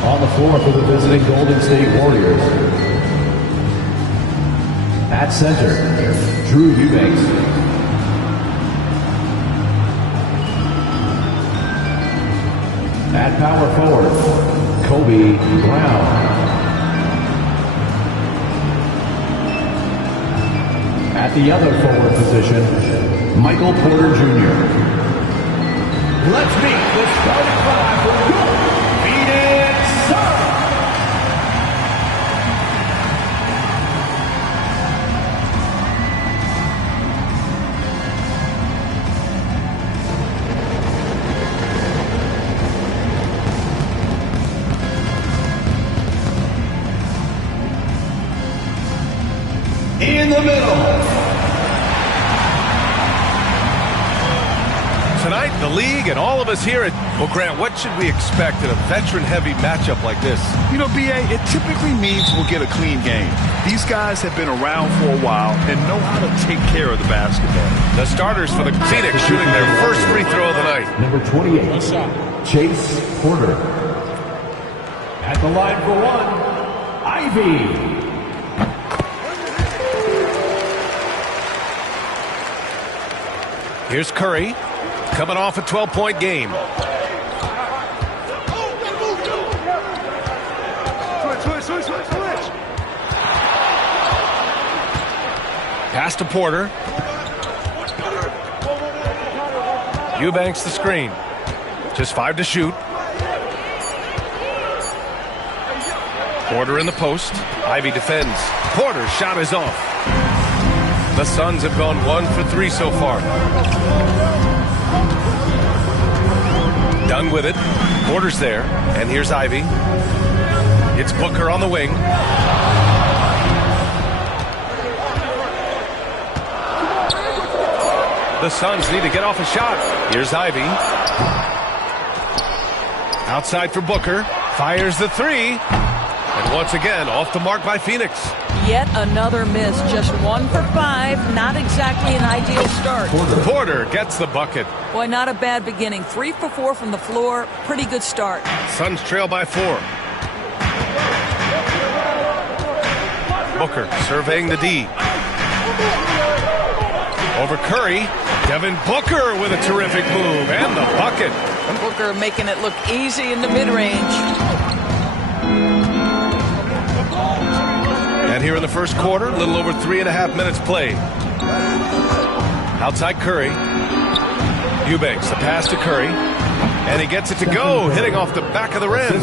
On the floor for the visiting Golden State Warriors. At center, Drew Eubanks. At power forward, Kobe Brown. At the other forward position, Michael Porter Jr. Let's meet the starting five for Phoenix Suns. In the middle. Tonight, the league and all of us here at... Well, Grant, what should we expect in a veteran-heavy matchup like this? You know, B.A., it typically means we'll get a clean game. These guys have been around for a while and know how to take care of the basketball. The starters for the Phoenix shooting their first free throw of the night. Number 28, Chase Porter. At the line for one, Ivy. Here's Curry, coming off a 12-point game. Switch. Pass to Porter. Eubanks the screen. Just 5 to shoot. Porter in the post. Ivy defends. Porter's shot is off. The Suns have gone 1 for 3 so far. Done with it. Porter's there. And here's Ivy. It's Booker on the wing. The Suns need to get off a shot. Here's Ivy. Outside for Booker. Fires the three. And once again, off the mark by Phoenix. Yet another miss. Just 1 for 5. Not exactly an ideal start. Porter gets the bucket. Boy, not a bad beginning. 3 for 4 from the floor. Pretty good start. Suns trail by 4. Booker surveying the D. Over Curry. Devin Booker with a terrific move and the bucket. And Booker making it look easy in the mid-range. And here in the first quarter, a little over 3.5 minutes played. Outside Curry. Eubanks, the pass to Curry. And he gets it to go, hitting off the back of the rim.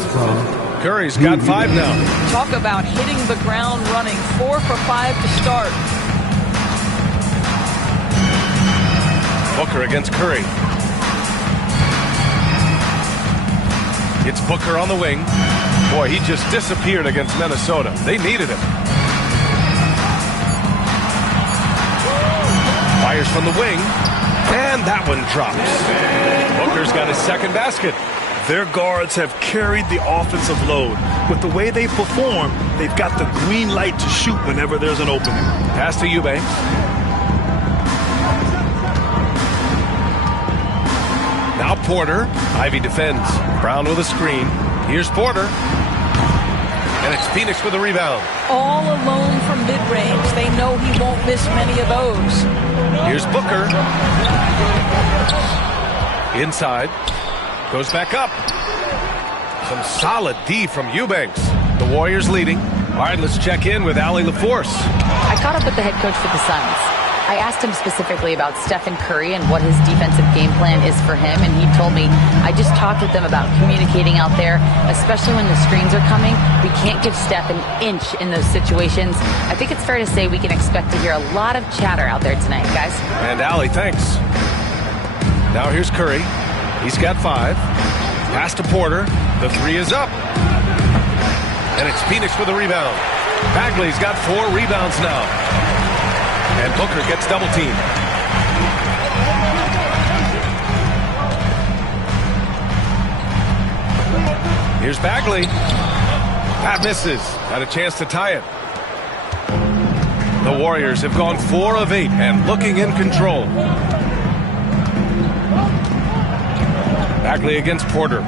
Curry's got 5 now. Talk about hitting the ground running. 4 for 5 to start. Booker against Curry. It's Booker on the wing. Boy, he just disappeared against Minnesota. They needed him. Fires from the wing. And that one drops. Booker's got his second basket. Their guards have carried the offensive load. With the way they perform, they've got the green light to shoot whenever there's an opening. Pass to Eubanks. Now Porter. Ivy defends. Brown with a screen. Here's Porter. And it's Phoenix with a rebound. All alone from mid-range. They know he won't miss many of those. Here's Booker. Inside. Goes back up. Some solid D from Eubanks. The Warriors leading. All right, let's check in with Allie LaForce. I caught up with the head coach for the Suns. I asked him specifically about Stephen Curry and what his defensive game plan is for him, and he told me, I just talked with them about communicating out there, especially when the screens are coming. We can't give Steph an inch in those situations. I think it's fair to say we can expect to hear a lot of chatter out there tonight, guys. And Allie, thanks. Now here's Curry. He's got 5. Pass to Porter. The 3 is up. And it's Phoenix with a rebound. Bagley's got 4 rebounds now. And Booker gets double teamed. Here's Bagley. That misses. Got a chance to tie it. The Warriors have gone 4 of 8 and looking in control. Bagley against Porter.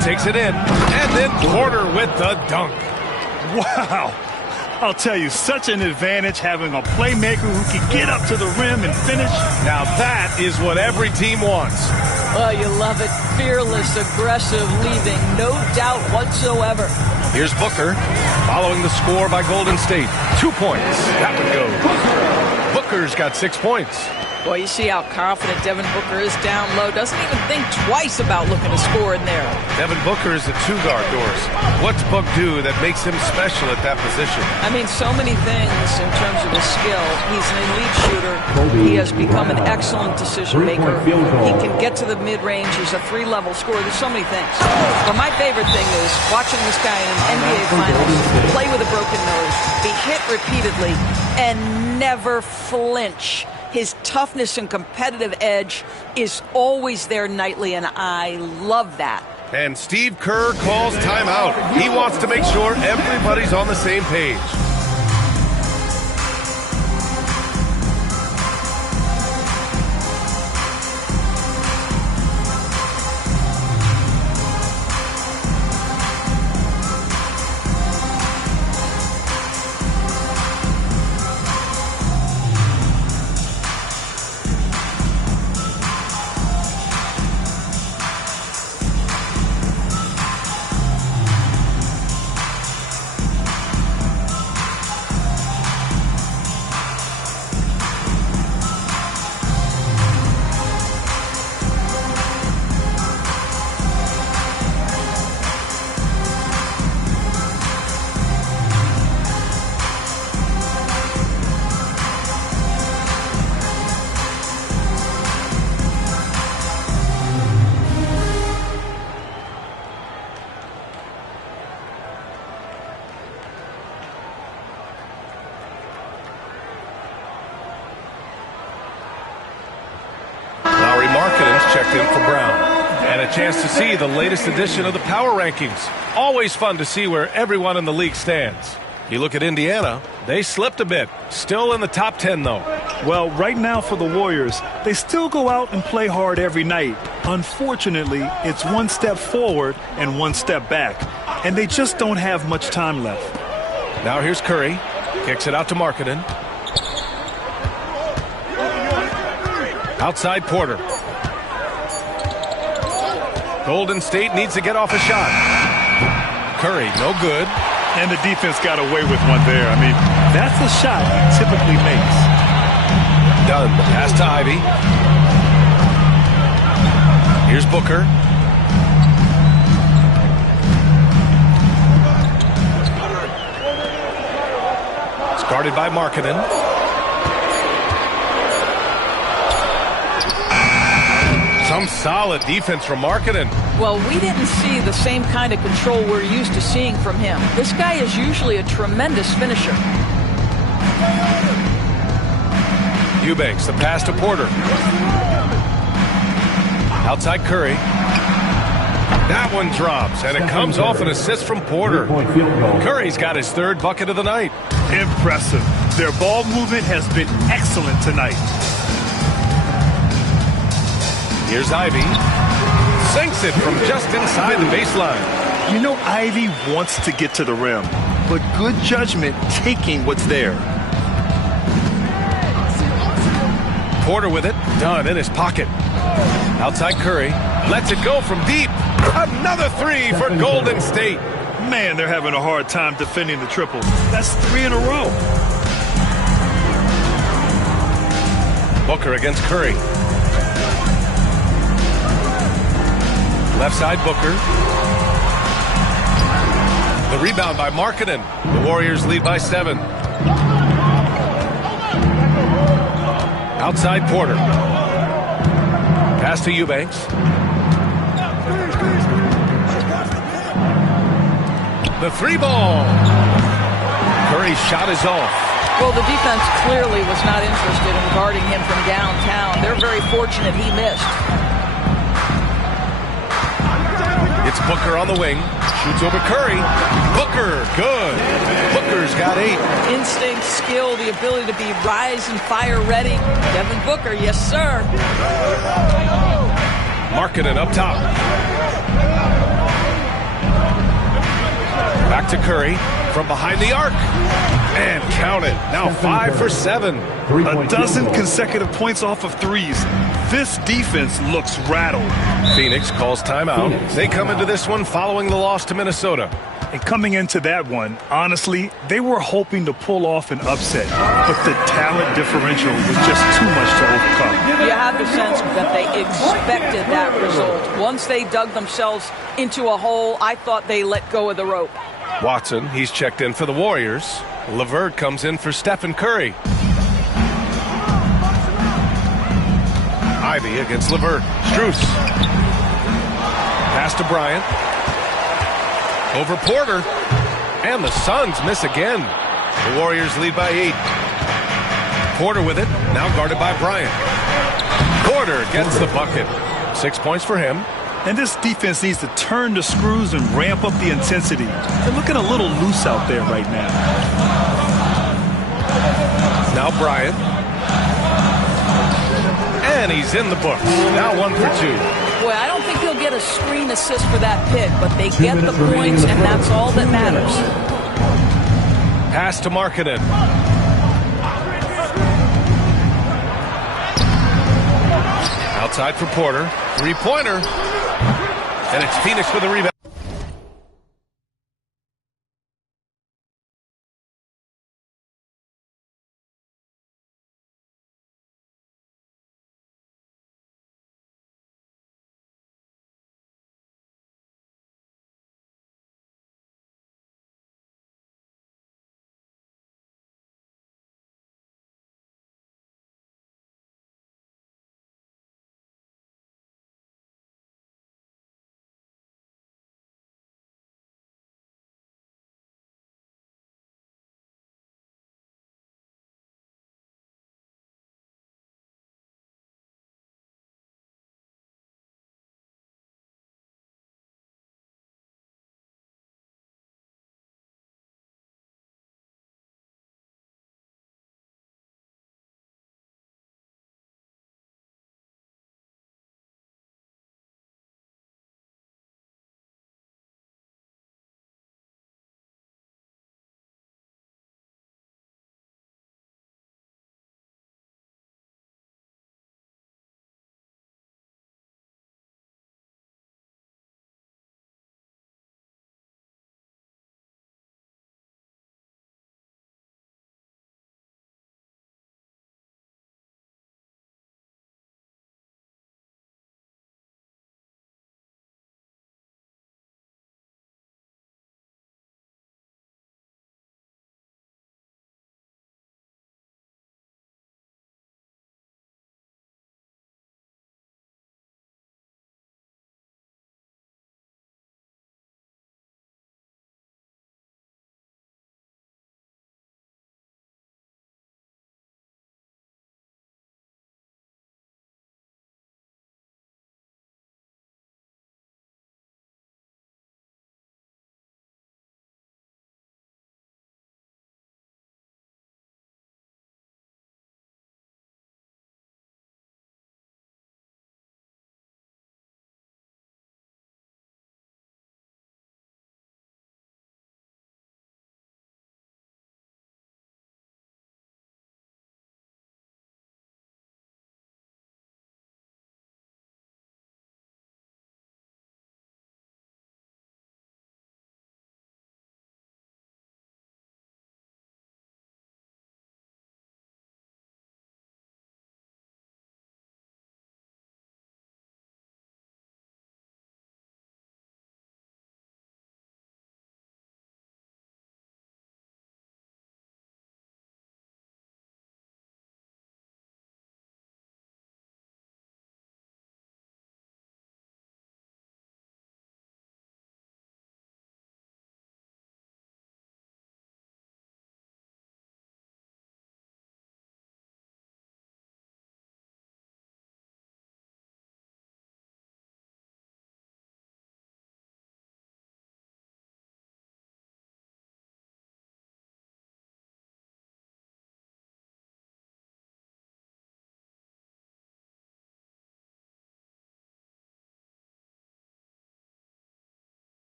takes it in, and then Porter with the dunk. Wow. I'll tell you, such an advantage having a playmaker who can get up to the rim and finish. Now that is what every team wants. Well, you love it. Fearless, aggressive, leaving no doubt whatsoever. Here's Booker, following the score by Golden State. 2 points. That one goes. Booker's got 6 points. Boy, you see how confident Devin Booker is down low. Doesn't even think twice about looking to score in there. Devin Booker is a two-guard, Doris. What's Book do that makes him special at that position? I mean, so many things in terms of his skill. He's an elite shooter. He has become an excellent decision maker. He can get to the mid-range. He's a three-level scorer. There's so many things. But my favorite thing is watching this guy in an NBA Finals play with a broken nose, be hit repeatedly, and never flinch. His toughness and competitive edge is always there nightly, and I love that. And Steve Kerr calls timeout. He wants to make sure everybody's on the same page. Checked in for Brown. And a chance to see the latest edition of the Power Rankings. Always fun to see where everyone in the league stands. You look at Indiana, they slipped a bit. Still in the top 10, though. Well, right now for the Warriors, they still go out and play hard every night. Unfortunately, it's one step forward and one step back. And they just don't have much time left. Now here's Curry. Kicks it out to Markkanen. Outside Porter. Golden State needs to get off a shot. Curry, no good. And the defense got away with one there. I mean, that's a shot he typically makes. Done. Pass to Ivy. Here's Booker. It's guarded by Markkanen. Some solid defense from Markkanen. Well, we didn't see the same kind of control we're used to seeing from him. This guy is usually a tremendous finisher. Eubanks, the pass to Porter. Outside Curry. That one drops, and it comes off an assist from Porter. Curry's got his third bucket of the night. Impressive. Their ball movement has been excellent tonight. Here's Ivy. Sinks it from just inside the baseline. You know, Ivy wants to get to the rim, but good judgment taking what's there. Porter with it. Done in his pocket. Outside Curry. Lets it go from deep. Another three for Golden State. Man, they're having a hard time defending the triple. That's 3 in a row. Booker against Curry. Left side, Booker. The rebound by Markkanen. The Warriors lead by 7. Outside, Porter. Pass to Eubanks. The three ball. Curry's shot is off. Well, the defense clearly was not interested in guarding him from downtown. They're very fortunate he missed. It's Booker on the wing. Shoots over Curry. Booker, good. Booker's got 8. Instinct, skill, the ability to be rise and fire ready. Devin Booker, yes, sir. Markkanen up top. Back to Curry from behind the arc. And count it. Now 5 for 7. A dozen consecutive points off of threes. This defense looks rattled. Phoenix calls timeout. They come into this one following the loss to Minnesota. And coming into that one, honestly, they were hoping to pull off an upset, but the talent differential was just too much to overcome. You have the sense that they expected that result. Once they dug themselves into a hole, I thought they let go of the rope. Watson, he's checked in for the Warriors. LeVert comes in for Stephen Curry. Ivy against LeVert. Strus. Pass to Bryant. Over Porter. And the Suns miss again. The Warriors lead by 8. Porter with it. Now guarded by Bryant. Porter gets the bucket. 6 points for him. And this defense needs to turn the screws and ramp up the intensity. They're looking a little loose out there right now. Now Bryant. And he's in the books. Now 1 for 2. Boy, I don't think he'll get a screen assist for that pick, but they get the points, and that's all that matters. Pass to Markkanen. Outside for Porter. Three-pointer. And it's Phoenix with a rebound.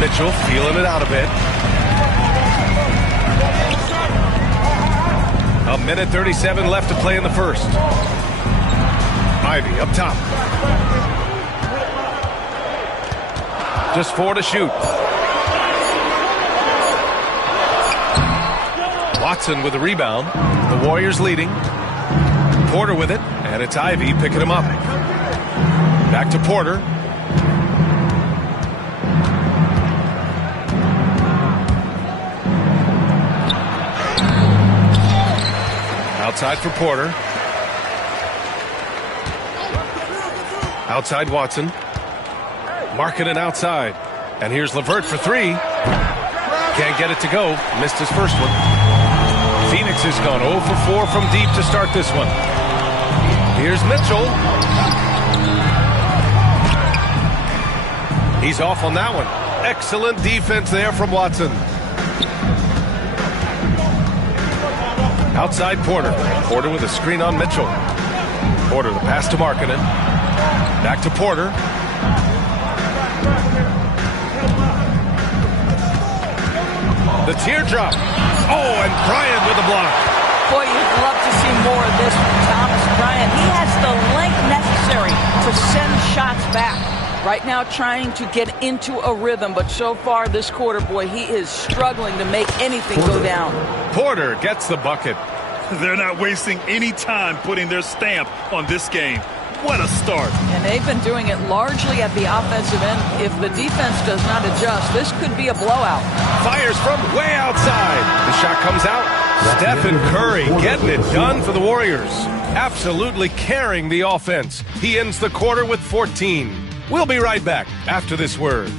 Mitchell feeling it out a bit. A minute 37 left to play in the first. Ivey up top. Just 4 to shoot. Watson with the rebound. The Warriors leading. Porter with it, and it's Ivey picking him up. Back to Porter. Outside for Porter. Outside Watson. Markkanen outside. And here's LeVert for 3. Can't get it to go. Missed his first one. Phoenix has gone 0 for 4 from deep to start this one. Here's Mitchell. He's off on that one. Excellent defense there from Watson. Outside Porter. Porter with a screen on Mitchell. Porter, the pass to Markkanen. Back to Porter. The teardrop. Oh, and Bryant with a block. Boy, you'd love to see more of this from Thomas Bryant. He has the length necessary to send shots back. Right now trying to get into a rhythm, but so far this quarter, boy, he is struggling to make anything go down. Porter gets the bucket. They're not wasting any time putting their stamp on this game. What a start. And they've been doing it largely at the offensive end. If the defense does not adjust, this could be a blowout. Fires from way outside. The shot comes out. Stephen Curry getting it done for the Warriors. Absolutely carrying the offense. He ends the quarter with 14. We'll be right back after this word.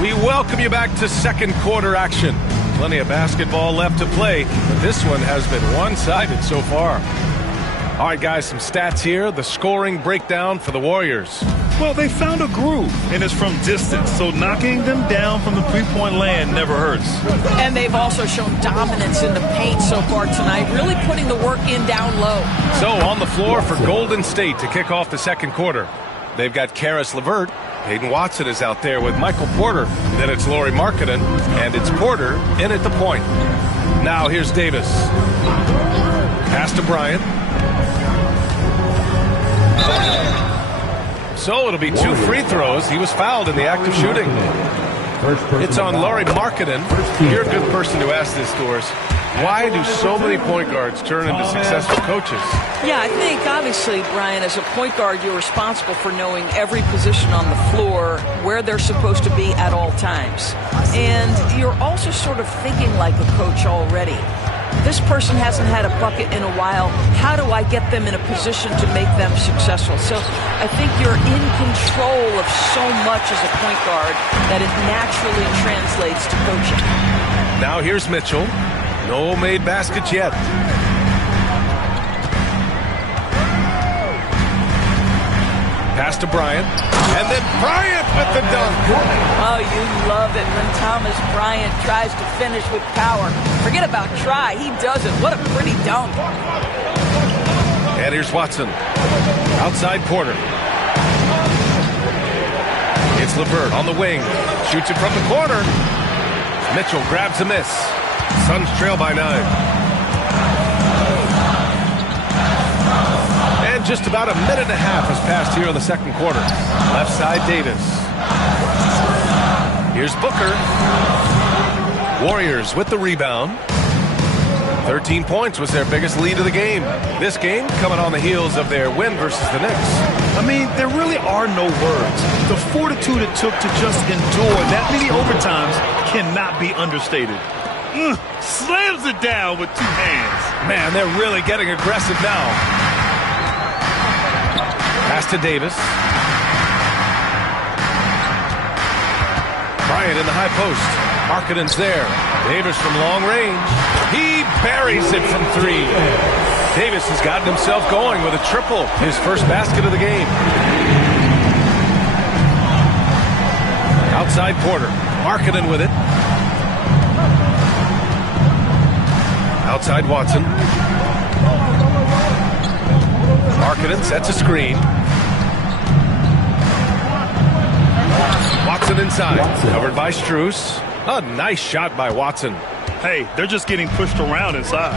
We welcome you back to second quarter action. Plenty of basketball left to play, but this one has been one-sided so far. All right, guys, some stats here. The scoring breakdown for the Warriors. Well, they found a groove, and it's from distance, so knocking them down from the three-point land never hurts. And they've also shown dominance in the paint so far tonight, really putting the work in down low. So on the floor for Golden State to kick off the second quarter. They've got Caris LeVert. Hayden Watson is out there with Michael Porter. Then it's Lauri Markkanen, and it's Porter in at the point. Now here's Davis. Pass to Bryant. So it'll be 2 free throws. He was fouled in the act of shooting. It's on Lauri Markkanen. You're a good person to ask this, Doris. Why do so many point guards turn into successful coaches? Yeah, I think obviously, Brian, as a point guard, you're responsible for knowing every position on the floor, where they're supposed to be at all times. And you're also sort of thinking like a coach already. This person hasn't had a bucket in a while. How do I get them in a position to make them successful? So I think you're in control of so much as a point guard that it naturally translates to coaching. Now here's Mitchell. No made baskets yet. Pass to Bryant. And then Bryant with the dunk. Oh, you love it when Thomas Bryant tries to finish with power. Forget about try. He does it. What a pretty dunk. And here's Watson. Outside Porter. It's LeVert on the wing. Shoots it from the corner. Mitchell grabs a miss. Suns trail by 9. And just about a minute and a half has passed here in the second quarter. Left side Davis. Here's Booker. Warriors with the rebound. 13 points was their biggest lead of the game. This game coming on the heels of their win versus the Knicks. I mean, there really are no words. The fortitude it took to just endure that many overtimes cannot be understated. Slams it down with 2 hands. Man, they're really getting aggressive now. Pass to Davis. Bryant in the high post. Markkanen's there. Davis from long range. He buries it from 3. Davis has gotten himself going with a triple. His first basket of the game. Outside Porter. Markkanen with it. Outside Watson. Markkanen sets a screen. Watson inside. Covered by Strus. A nice shot by Watson. Hey, they're just getting pushed around inside.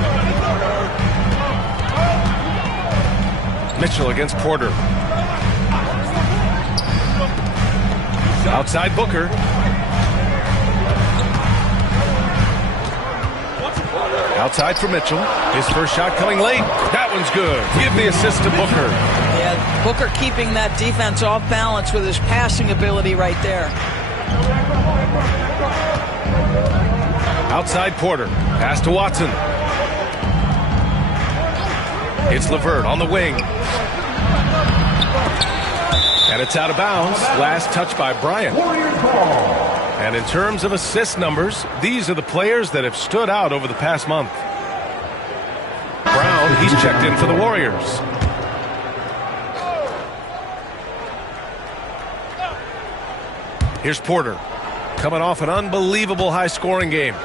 Mitchell against Porter. Outside Booker. Outside for Mitchell. His first shot coming late. That one's good. Give the assist to Booker. Yeah, Booker keeping that defense off balance with his passing ability right there. Outside Porter. Pass to Watson. It's LeVert on the wing. And it's out of bounds. Last touch by Bryant. And in terms of assist numbers, these are the players that have stood out over the past month. Brown, he's checked in for the Warriors. Here's Porter, coming off an unbelievable high-scoring game.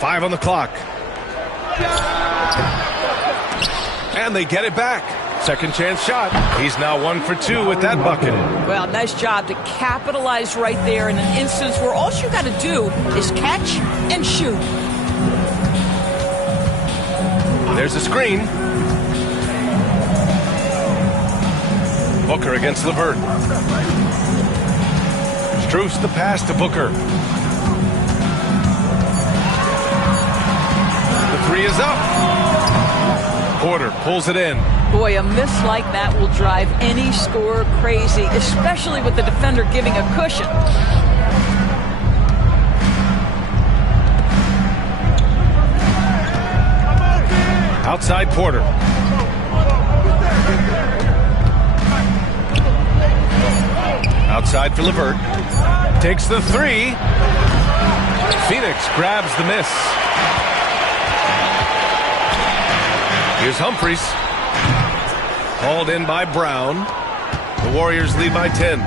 5 on the clock. And they get it back. Second chance shot. He's now 1 for 2 with that bucket. Well, nice job to capitalize right there in an instance where all you got to do is catch and shoot. There's a screen. Booker against LeVert. Strus the pass to Booker. The 3 is up. Porter pulls it in. Boy, a miss like that will drive any scorer crazy, especially with the defender giving a cushion. Outside Porter. Outside for LeVert. Takes the 3. Phoenix grabs the miss. Here's Humphries. Hauled in by Brown. The Warriors lead by 10.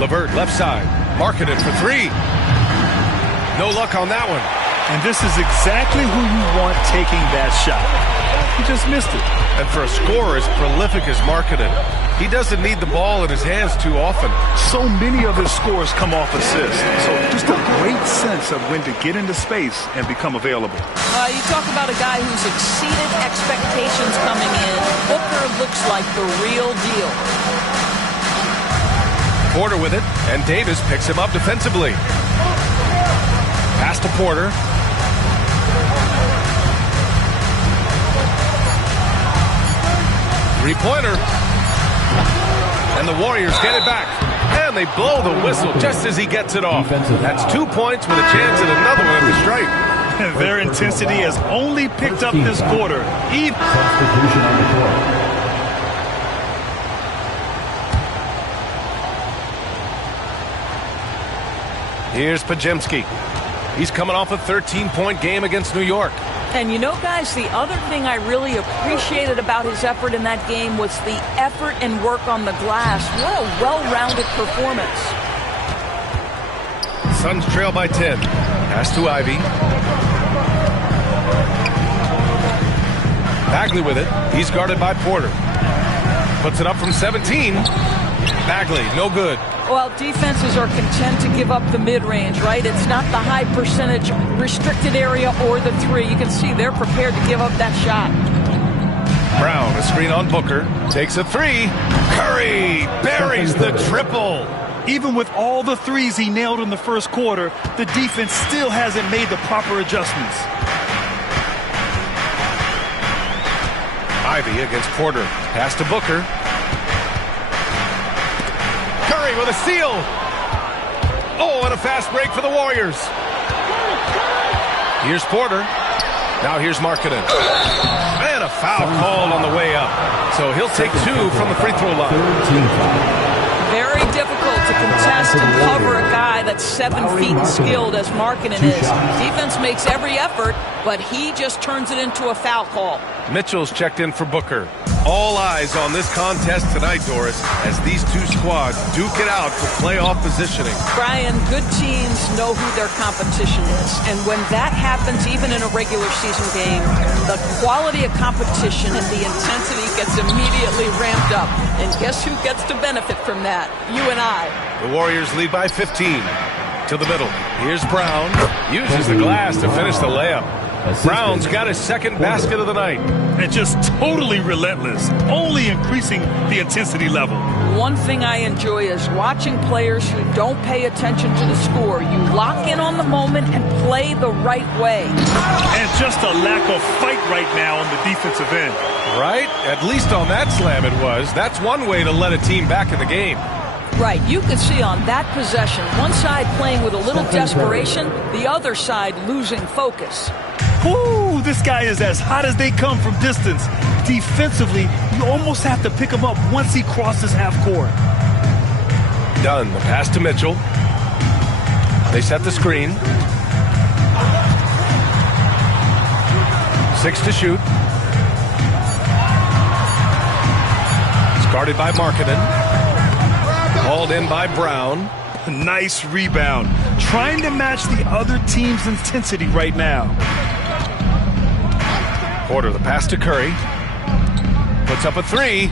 LeVert left side. Markkanen for 3. No luck on that one. And this is exactly who you want taking that shot. He just missed it. And for a scorer as prolific as Markkanen, he doesn't need the ball in his hands too often. So many of his scores come off assists. So just a great sense of when to get into space and become available. You talk about a guy who's exceeded expectations coming in. Booker looks like the real deal. Porter with it, and Davis picks him up defensively. Pass to Porter. Three-pointer. And the Warriors get it back. And they blow the whistle just as he gets it off. That's 2 points with a chance at another one at the stripe. Their intensity has only picked up this quarter. Substitution on the court. Here's Podziemski. He's coming off a 13-point game against New York. And you know, guys, the other thing I really appreciated about his effort in that game was the effort and work on the glass. What a well-rounded performance. Suns trail by 10. Pass to Ivy. Bagley with it. He's guarded by Porter. Puts it up from 17. Bagley, no good. Well, defenses are content to give up the mid-range, right? It's not the high percentage restricted area or the 3. You can see they're prepared to give up that shot. Brown, a screen on Booker. Takes a 3. Curry buries the triple. Even with all the 3s he nailed in the first quarter, the defense still hasn't made the proper adjustments. Ivy against Porter. Pass to Booker. Curry with a steal. Oh, and a fast break for the Warriors. Here's Porter. Now here's Markkanen. And a foul called on the way up. So he'll take 2 from the free throw line. Very difficult to contest and cover a guy that's 7 feet skilled as Markkanen is. Defense makes every effort, but he just turns it into a foul call. Mitchell's checked in for Booker. All eyes on this contest tonight, Doris, as these two squads duke it out for playoff positioning. Brian, good teams know who their competition is. And when that happens, even in a regular season game, the quality of competition and the intensity gets immediately ramped up. And guess who gets to benefit from that? You and I. The Warriors lead by 15. To the middle. Here's Brown. Uses the glass to finish the layup. Brown's got his second basket of the night. And just totally relentless, only increasing the intensity level. One thing I enjoy is watching players who don't pay attention to the score. You lock in on the moment and play the right way. And just a lack of fight right now on the defensive end. Right? At least on that slam it was. That's one way to let a team back in the game. Right, you can see on that possession, one side playing with a little desperation, the other side losing focus. Ooh, this guy is as hot as they come from distance. Defensively, you almost have to pick him up once he crosses half court. Done. The pass to Mitchell. They set the screen. 6 to shoot. It's guarded by Markkanen. Hauled in by Brown. Nice rebound. Trying to match the other team's intensity right now. Porter, the pass to Curry. Puts up a 3.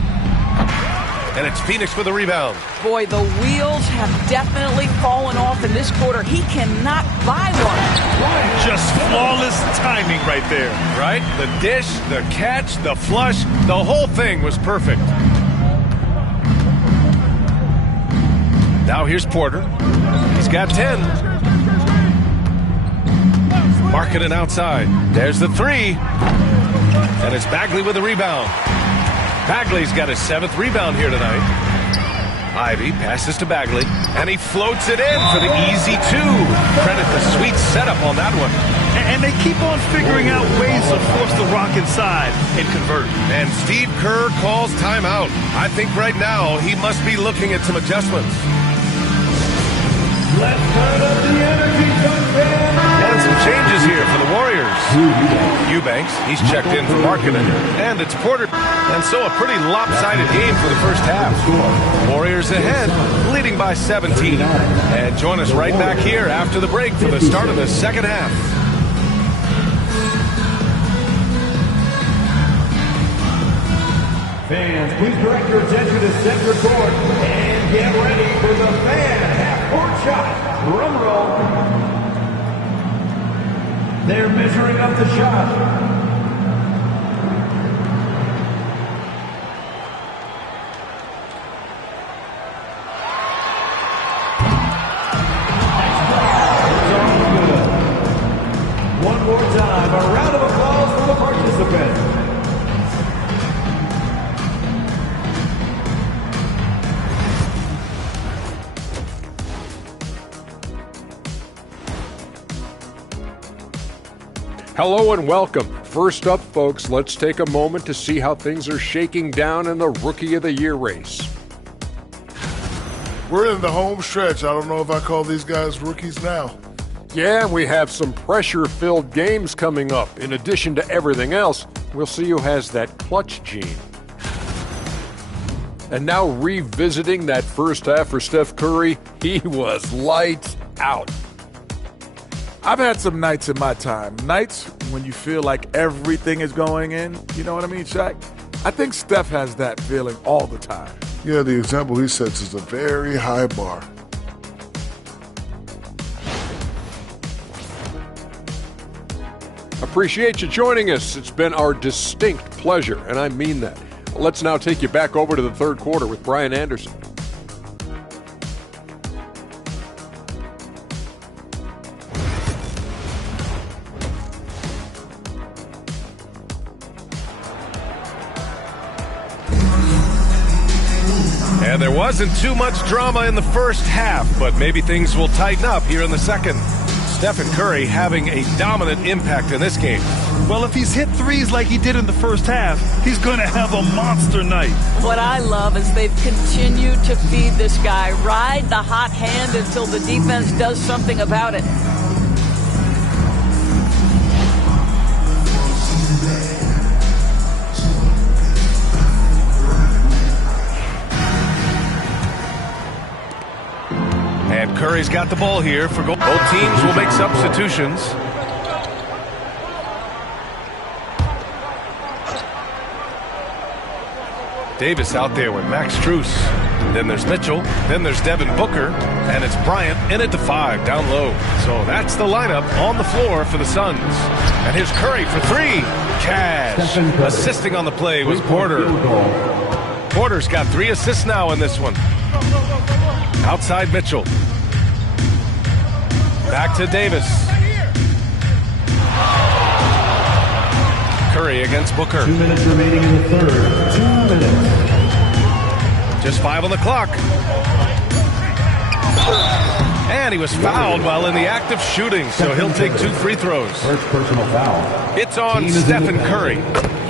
And it's Phoenix with the rebound. Boy, the wheels have definitely fallen off in this quarter. He cannot buy one. Just flawless timing right there. Right? The dish, the catch, the flush, the whole thing was perfect. Now here's Porter. He's got 10. Markkanen outside. There's the 3. And it's Bagley with the rebound. Bagley's got his 7th rebound here tonight. Ivy passes to Bagley, and he floats it in for the easy 2. Credit the sweet setup on that one. And they keep on figuring out ways to force the Rock inside and convert. And Steve Kerr calls timeout. I think right now he must be looking at some adjustments. Let's turn up the energy, And some changes here for the Warriors. Eubanks, he's checked in for Markkanen. And it's Porter. And so a pretty lopsided game for the first half. Warriors ahead, leading by 17. And join us right back here after the break for the start of the second half. Fans, please direct your attention to center court and get ready for the fan half-court shot. Drum roll. They're measuring up the shot. One more time, a round of applause for the participants. Hello and welcome. First up, folks, let's take a moment to see how things are shaking down in the Rookie of the Year race. We're in the home stretch. I don't know if I call these guys rookies now. Yeah, we have some pressure-filled games coming up. In addition to everything else, we'll see who has that clutch gene. And now revisiting that first half for Steph Curry, he was lights out. I've had some nights in my time. Nights when you feel like everything is going in. You know what I mean, Shaq? I think Steph has that feeling all the time. Yeah, the example he sets is a very high bar. Appreciate you joining us. It's been our distinct pleasure, and I mean that. Let's now take you back over to the third quarter with Brian Anderson. And there wasn't too much drama in the first half, but maybe things will tighten up here in the second. Stephen Curry having a dominant impact in this game. Well, if he's hit threes like he did in the first half, he's going to have a monster night. What I love is they've continued to feed this guy, ride the hot hand until the defense does something about it. And Curry's got the ball here for goal. Both teams will make substitutions. Davis out there with Max Strus. Then there's Mitchell. Then there's Devin Booker. And it's Bryant in at the 5 down low. So that's the lineup on the floor for the Suns. And here's Curry for 3. Cash. Assisting on the play was Porter. Porter's got 3 assists now in this one. Outside Mitchell. Back to Davis. Curry against Booker. 2 minutes remaining in the third. 2 minutes. Just 5 on the clock. And he was fouled while in the act of shooting, so he'll take 2 free throws. First personal foul. It's on Stephen Curry.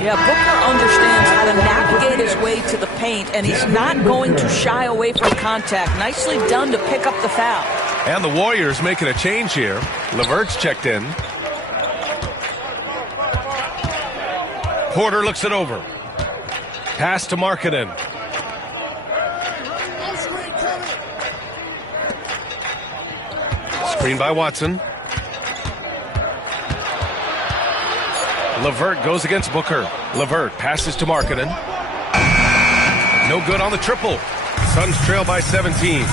Yeah, Booker understands how to navigate his way to the paint, and he's not going to shy away from contact. Nicely done to pick up the foul. And the Warriors making a change here. LeVert's checked in. Porter looks it over. Pass to Markkanen. Screen by Watson. LeVert goes against Booker. LeVert passes to Markkanen. No good on the triple. Suns trail by 17.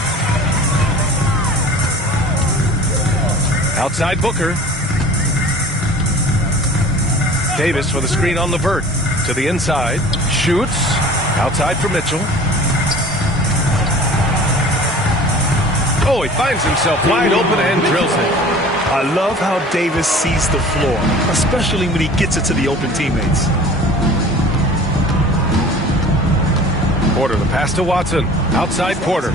Outside Booker. Davis for the screen on LeVert. To the inside. Shoots. Outside for Mitchell. Oh, he finds himself wide open and drills it. I love how Davis sees the floor, especially when he gets it to the open teammates. Porter, the pass to Watson. Outside Porter.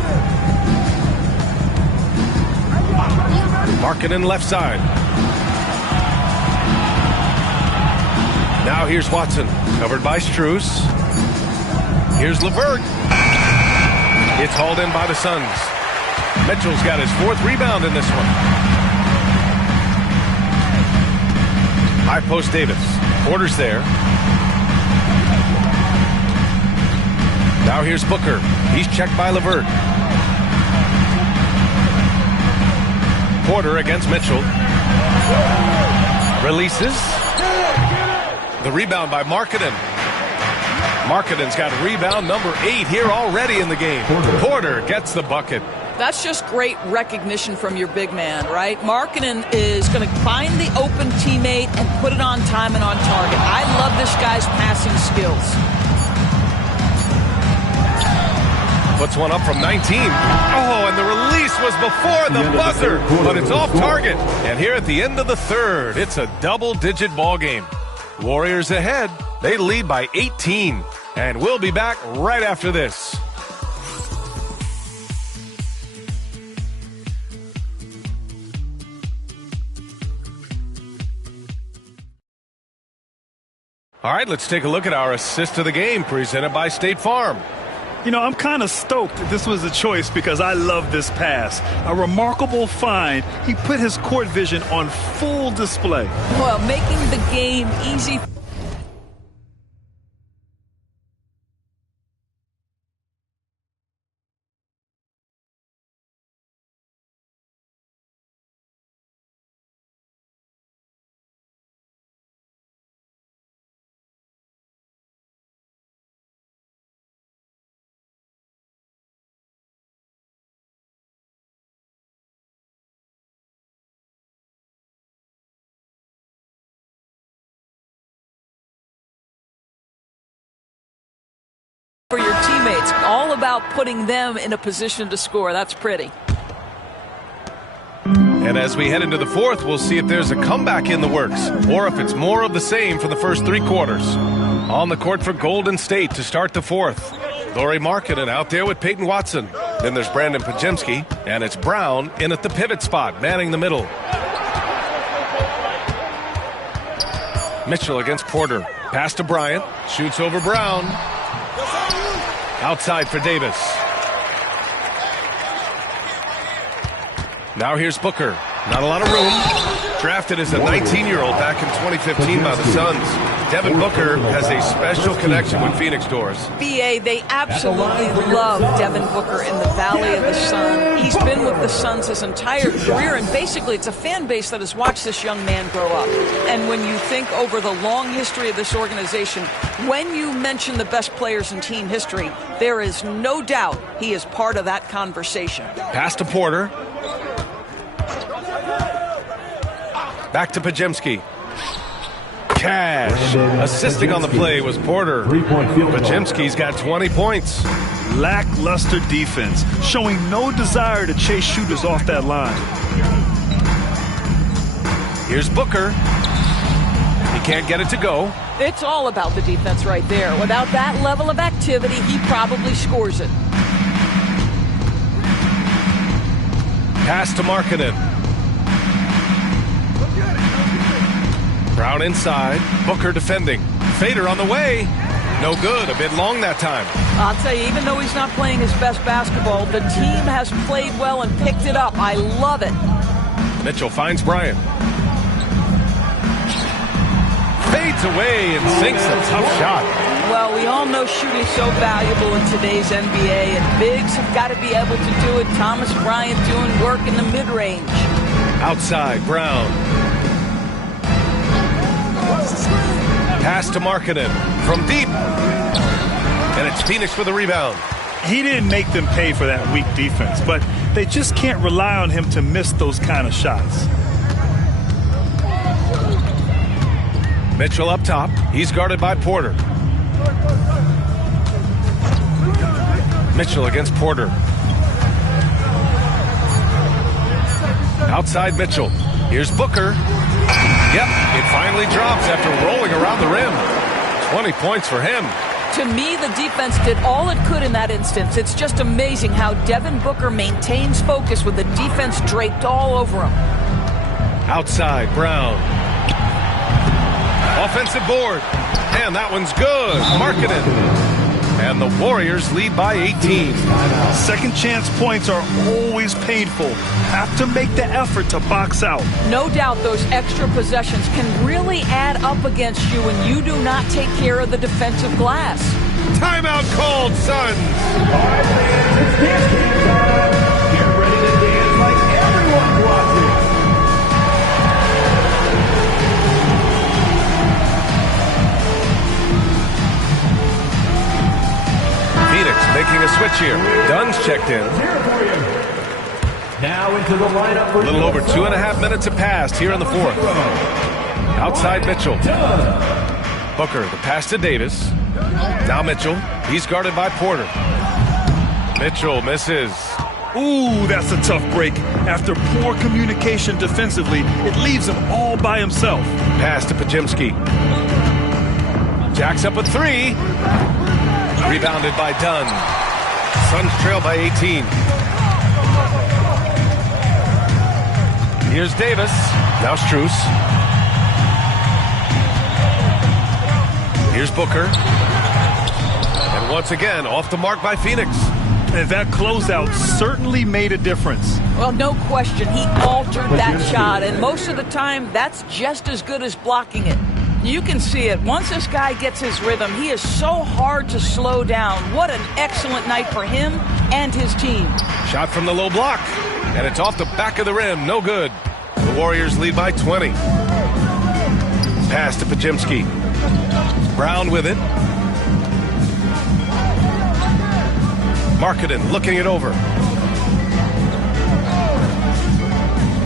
Markkanen left side. Now here's Watson, covered by Strus. Here's LeVert. It's hauled in by the Suns. Mitchell's got his 4th rebound in this one. High post Davis. Porter's there. Now here's Booker. He's checked by LeVert. Porter against Mitchell. Releases. The rebound by Markkanen. Markkanen's got rebound number 8 here already in the game. Porter gets the bucket. That's just great recognition from your big man, right? Markkanen is going to find the open teammate and put it on time and on target. I love this guy's passing skills. Puts one up from 19. Oh, and the release was before the buzzer, but it's off target. And here at the end of the third, it's a double-digit ball game. Warriors ahead. They lead by 18. And we'll be back right after this. All right, let's take a look at our assist of the game presented by State Farm. You know, I'm kind of stoked that this was a choice because I love this pass. A remarkable find. He put his court vision on full display. Well, making the game easy. For your teammates, all about putting them in a position to score. That's pretty. And as we head into the fourth, we'll see if there's a comeback in the works or if it's more of the same for the first 3 quarters. On the court for Golden State to start the fourth. Lauri Markkanen out there with Peyton Watson. Then there's Brandon Podziemski, and it's Brown in at the pivot spot, manning the middle. Mitchell against Porter. Pass to Bryant. Shoots over Brown. Outside for Davis. Now here's Booker. Not a lot of room. Drafted as a 19-year-old back in 2015 by the Suns. Devin Booker has a special connection with Phoenix Doors. BA, they absolutely love Devin Booker in the Valley of the Sun. He's been with the Suns his entire career, and basically it's a fan base that has watched this young man grow up. And when you think over the long history of this organization, when you mention the best players in team history, there is no doubt he is part of that conversation. Pass to Porter. Back to Podziemski. Cash. Assisting on the play was Porter. Podziemski's got 20 points. Lackluster defense, showing no desire to chase shooters off that line. Here's Booker. He can't get it to go. It's all about the defense right there. Without that level of activity, he probably scores it. Pass to Markkanen. Brown inside. Booker defending. Fader on the way. No good. A bit long that time. I'll tell you, even though he's not playing his best basketball, the team has played well and picked it up. I love it. Mitchell finds Bryant. Fades away and sinks a tough shot. Well, we all know shooting's so valuable in today's NBA, and bigs have got to be able to do it. Thomas Bryant doing work in the mid-range. Outside, Brown. Pass to Markkanen from deep. And it's Phoenix with the rebound. He didn't make them pay for that weak defense, but they just can't rely on him to miss those kind of shots. Mitchell up top. He's guarded by Porter. Mitchell against Porter. Outside Mitchell. Here's Booker. Yep, it finally drops after rolling around the rim. 20 points for him. To me, the defense did all it could in that instance. It's just amazing how Devin Booker maintains focus with the defense draped all over him. Outside, Brown. Offensive board. And that one's good. Markkanen. And the Warriors lead by 18. Second chance points are always painful. Have to make the effort to box out. No doubt those extra possessions can really add up against you when you do not take care of the defensive glass. Timeout called, Suns. All right, fans, it's dance time. Get ready to dance like everyone's watching. Phoenix making a switch here. Dunn's checked in. Now into the lineup for a little over 2.5 minutes have passed here in the fourth. Outside Mitchell. Booker, the pass to Davis. Now Mitchell. He's guarded by Porter. Mitchell misses. Ooh, that's a tough break. After poor communication defensively, it leaves him all by himself. Pass to Podziemski. Jacks up a three. Rebounded by Dunn. Suns trail by 18. Here's Davis. Now Strus. Here's Booker. And once again, off the mark by Phoenix. And that closeout certainly made a difference. Well, no question. He altered that shot, and most of the time, that's just as good as blocking it. You can see it. Once this guy gets his rhythm, he is so hard to slow down. What an excellent night for him and his team. Shot from the low block, and it's off the back of the rim. No good. The Warriors lead by 20. Pass to Podziemski. Brown with it. Markkanen looking it over.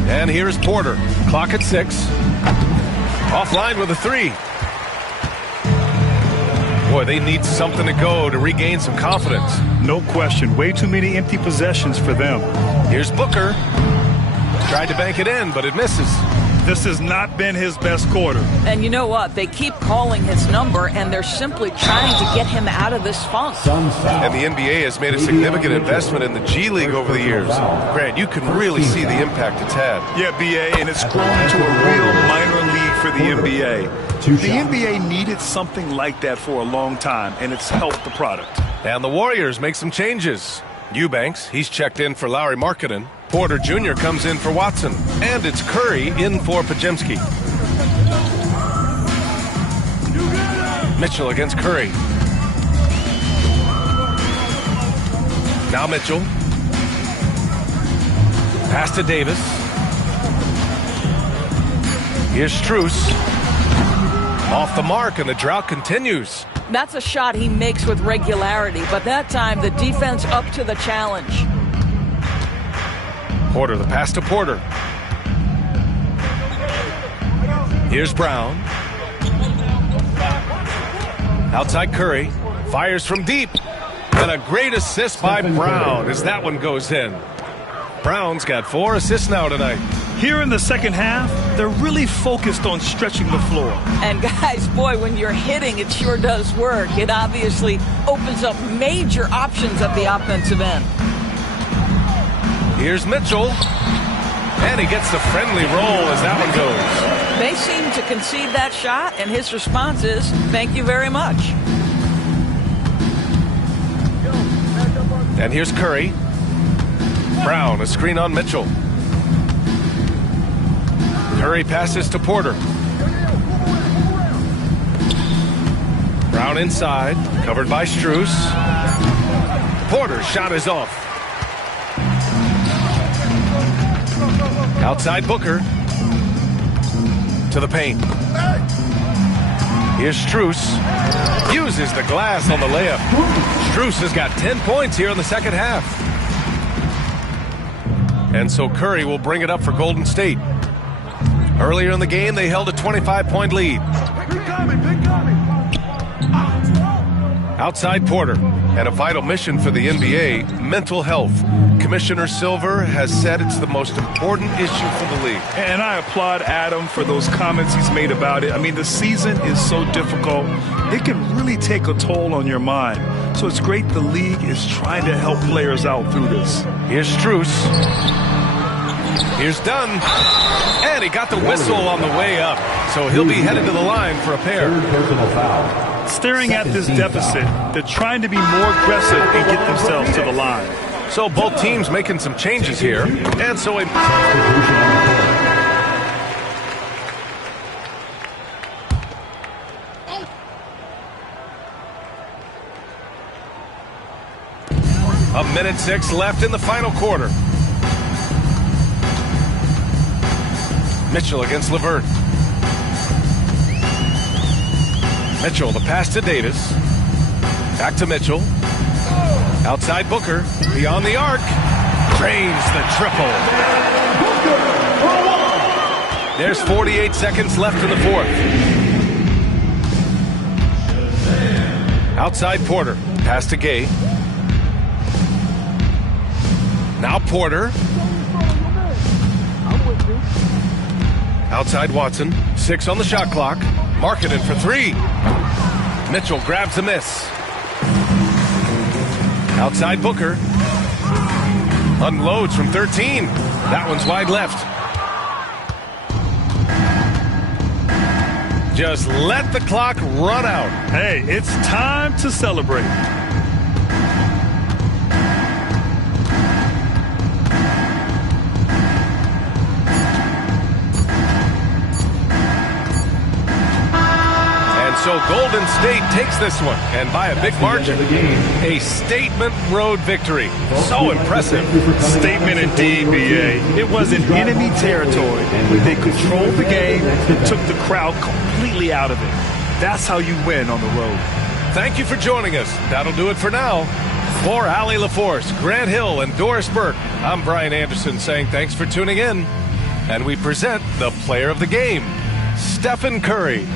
And here's Porter. Clock at 6. Offline with a three. Boy, they need something to go to regain some confidence. No question. Way too many empty possessions for them. Here's Booker. Tried to bank it in, but it misses. This has not been his best quarter. And you know what? They keep calling his number, and they're simply trying to get him out of this funk. And the NBA has made a significant investment in the G League over the years. Grant, you can really see the impact it's had. Yeah, BA, and it's grown into a real minor league for the NBA. The NBA needed something like that for a long time, and it's helped the product. And the Warriors make some changes. Eubanks, he's checked in for Lauri Markkanen. Porter Jr. comes in for Watson. And it's Curry in for Podziemski. Mitchell against Curry. Now Mitchell. Pass to Davis. Here's Strus. Off the mark, and the drought continues. That's a shot he makes with regularity, but that time the defense up to the challenge. Porter, the pass to Porter. Here's Brown. Outside Curry. Fires from deep. And a great assist by Brown as that one goes in. Brown's got 4 assists now tonight. Here in the second half, they're really focused on stretching the floor. And guys, boy, when you're hitting, it sure does work. It obviously opens up major options at the offensive end. Here's Mitchell. And he gets the friendly roll as that one goes. They seem to concede that shot, and his response is, thank you very much. And here's Curry. Brown, a screen on Mitchell. Curry passes to Porter. Brown inside, covered by Strus. Porter's shot is off. Outside Booker. To the paint. Here's Strus. Uses the glass on the layup. Strus has got 10 points here in the second half. And so Curry will bring it up for Golden State. Earlier in the game, they held a 25-point lead. Outside Porter. And a vital mission for the NBA, mental health. Commissioner Silver has said it's the most important issue for the league. And I applaud Adam for those comments he's made about it. I mean, the season is so difficult. It can really take a toll on your mind. So it's great the league is trying to help players out through this. Here's Strus. Here's Dunn. And he got the whistle on the way up. So he'll be headed to the line for a pair. Personal foul. Staring at this deficit, they're trying to be more aggressive and get themselves to the line. So both teams making some changes here. And so a minute 6 left in the final quarter. Mitchell against LeVert. Mitchell, the pass to Davis. Back to Mitchell. Outside Booker. Beyond the arc. Drains the triple. There's 48 seconds left in the fourth. Outside Porter. Pass to Gay. Now Porter. Outside Watson. 6 on the shot clock. Markkanen for 3. Mitchell grabs a miss. Outside Booker. Unloads from 13. That one's wide left. Just let the clock run out. Hey, it's time to celebrate. So Golden State takes this one, and by a big margin, a statement road victory. So impressive. Statement indeed, BA. It was in enemy territory. They controlled the game and took the crowd completely out of it. That's how you win on the road. Thank you for joining us. That'll do it for now. For Allie LaForce, Grant Hill, and Doris Burke, I'm Brian Anderson saying thanks for tuning in. And we present the player of the game, Stephen Curry.